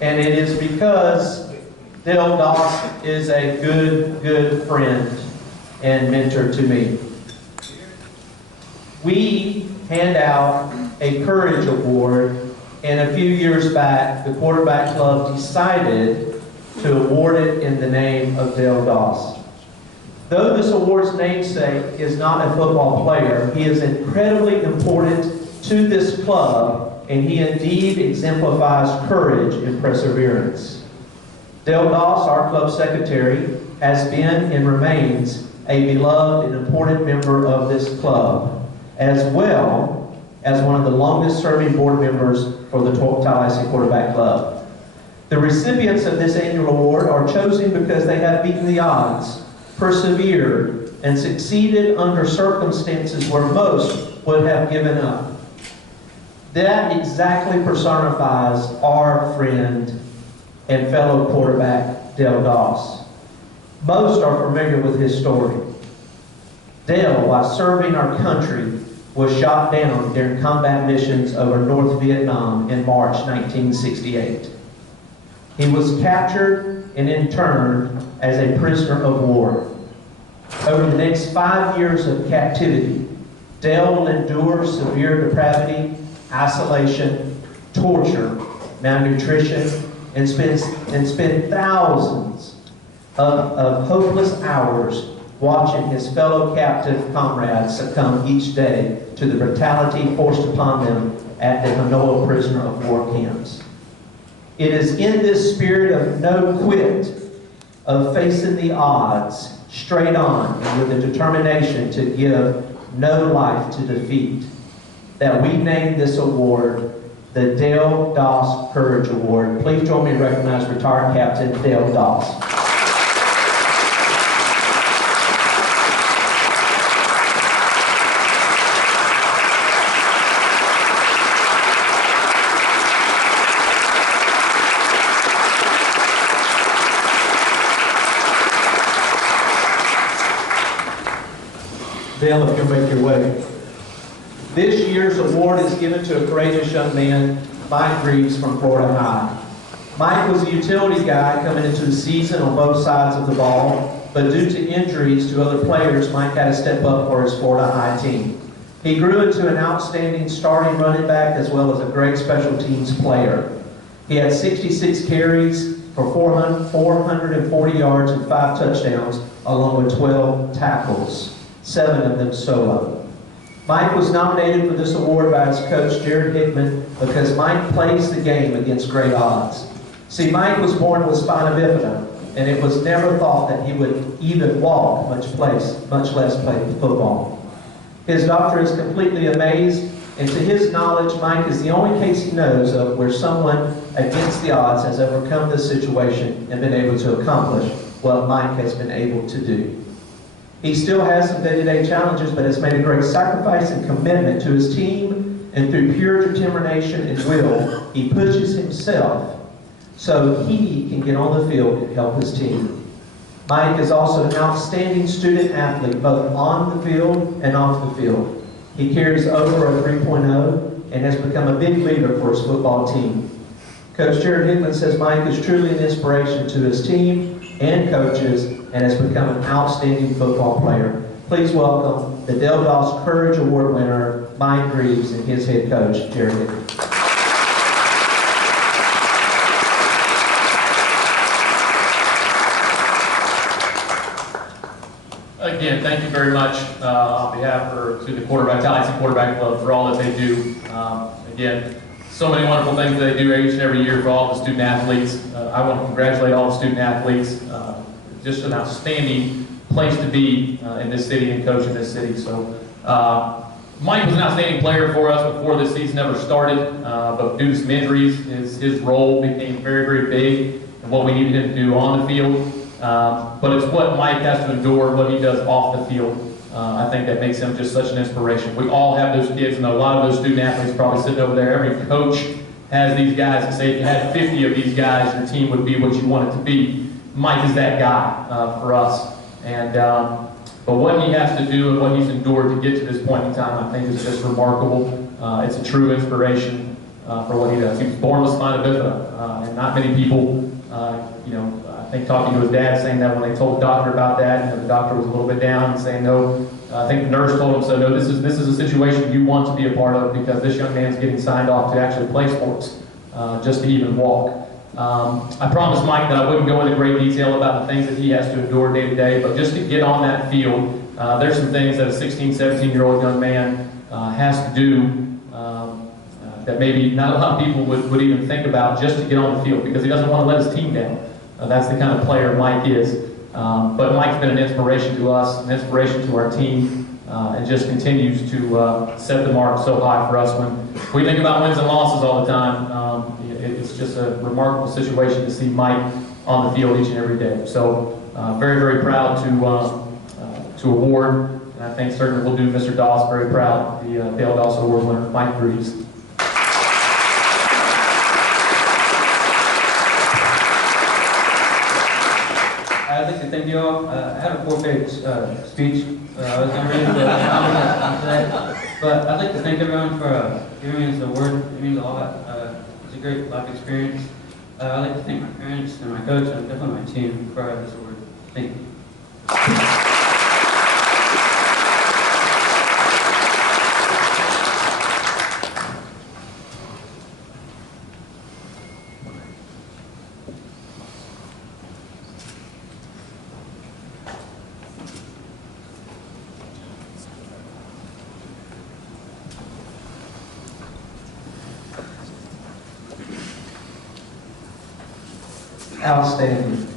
And it is because Dale Doss is a good friend and mentor to me. We hand out a Courage Award, and a few years back, the Quarterback Club decided to award it in the name of Dale Doss. Though this award's namesake is not a football player, he is incredibly important to this club, and he indeed exemplifies courage and perseverance. Dale Doss, our club secretary, has been and remains a beloved and important member of this club, as well as one of the longest-serving board members for the Tallahassee Quarterback Club. The recipients of this annual award are chosen because they have beaten the odds, persevered, and succeeded under circumstances where most would have given up. That exactly personifies our friend and fellow quarterback, Dale Doss. Most are familiar with his story. Dale, while serving our country, was shot down during combat missions over North Vietnam in March 1968. He was captured and interned as a prisoner of war. Over the next 5 years of captivity, Dale will endure severe depravity, isolation, torture, malnutrition, and spend thousands of hopeless hours watching his fellow captive comrades succumb each day to the brutality forced upon them at the Hanoi prisoner of war camps. It is in this spirit of no quit, of facing the odds straight on and with a determination to give no life to defeat, that we named this award the Dale Doss Courage Award. Please join me in recognizing retired Captain Dale Doss. Dale, if you'll make your way. This year's award is given to a courageous young man, Mike Reeves from Florida High. Mike was a utility guy coming into the season on both sides of the ball, but due to injuries to other players, Mike had to step up for his Florida High team. He grew into an outstanding starting running back as well as a great special teams player. He had 66 carries for 440 yards and 5 touchdowns, along with 12 tackles, 7 of them solo. Mike was nominated for this award by his coach, Jared Hickman, because Mike plays the game against great odds. See, Mike was born with spina bifida, and it was never thought that he would even walk, much less play football. His doctor is completely amazed, and to his knowledge, Mike is the only case he knows of where someone against the odds has overcome this situation and been able to accomplish what Mike has been able to do. He still has some day-to-day challenges, but has made a great sacrifice and commitment to his team, and through pure determination and will, he pushes himself so he can get on the field and help his team. Mike is also an outstanding student athlete, both on the field and off the field. He carries over a 3.0 and has become a big leader for his football team. Coach Jared Hickman says Mike is truly an inspiration to his team and coaches, and has become an outstanding football player. Please welcome the Dale Doss Courage Award winner, Mike Reeves, and his head coach, Jared Hickman. Again, thank you very much on behalf to the Tallahassee Quarterback Club for all that they do. Again, so many wonderful things that they do each and every year for all the student athletes. I want to congratulate all the student athletes. Just an outstanding place to be in this city and coach in this city. So Mike was an outstanding player for us before this season ever started, but due to some injuries, his role became very big and what we needed him to do on the field. But it's what Mike has to endure, what he does off the field. I think that makes him just such an inspiration. We all have those kids, and a lot of those student athletes probably sitting over there. Every coach has these guys and say, if you had 50 of these guys, your team would be what you want it to be. Mike is that guy for us. And but what he has to do and what he's endured to get to this point in time, I think is just remarkable. It's a true inspiration. for what he does. He was born with spina bifida, and not many people, I think talking to his dad, saying that when they told the doctor about that, the doctor was a little bit down and saying no. I think the nurse told him, so no, this is a situation you want to be a part of, because this young man's getting signed off to actually play sports, just to even walk. I promised Mike that I wouldn't go into great detail about the things that he has to endure day to day, but just to get on that field, there's some things that a 16, 17-year-old young man has to do that maybe not a lot of people would even think about, just to get on the field, because he doesn't want to let his team down. That's the kind of player Mike is. But Mike's been an inspiration to us, an inspiration to our team, and just continues to set the mark so high for us. When we think about wins and losses all the time, it's just a remarkable situation to see Mike on the field each and every day. So very, very proud to award, and I think certainly we'll do Mr. Doss very proud, the Dale Doss Award winner, Mike Breeze. I'd like to thank you all. I had a 4-page speech I was going to read, but I'd like to thank everyone for giving me this award. It means a lot. It's a great life experience. I'd like to thank my parents and my coach and definitely my team for this award. Thank you. Outstanding.